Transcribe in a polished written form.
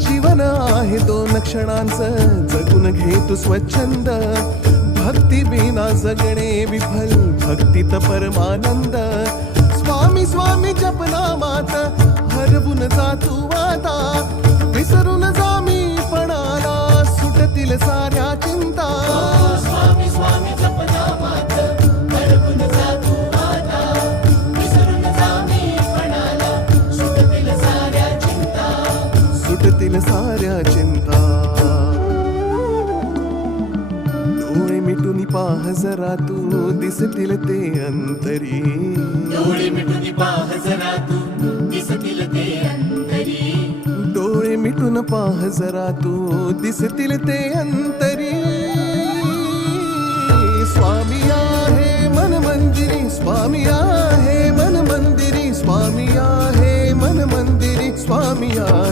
जीवन आहे दोन क्षणांचं, जगून घे तू स्वच्छंद. भक्ती विना जगणे विफल, भक्तीत परमानंद. स्वामी स्वामी जपनामात हरवून जा तू आता. विसरून जा मी पणाला, सुटतील साऱ्या चिंता. स्वामी स्वामी जपनामात हरवून जा तू आता. विसरून जा मी पणाला, सुटतील साऱ्या चिंता. सुटतील साऱ्या चिंता. डोळे मिटून पाह जरा तू, दिसतील ते अंतरी. डोळे मिटून पाह जरा तू, दिसतील ते अंतरी. डोळे मिटून पाह जरा तू, दिसतील ते अंतरी. स्वामी आहे मन मंदिरी, स्वामी आहे मन मंदिरी, स्वामी आहे मन मंदिरी, स्वामी आहे.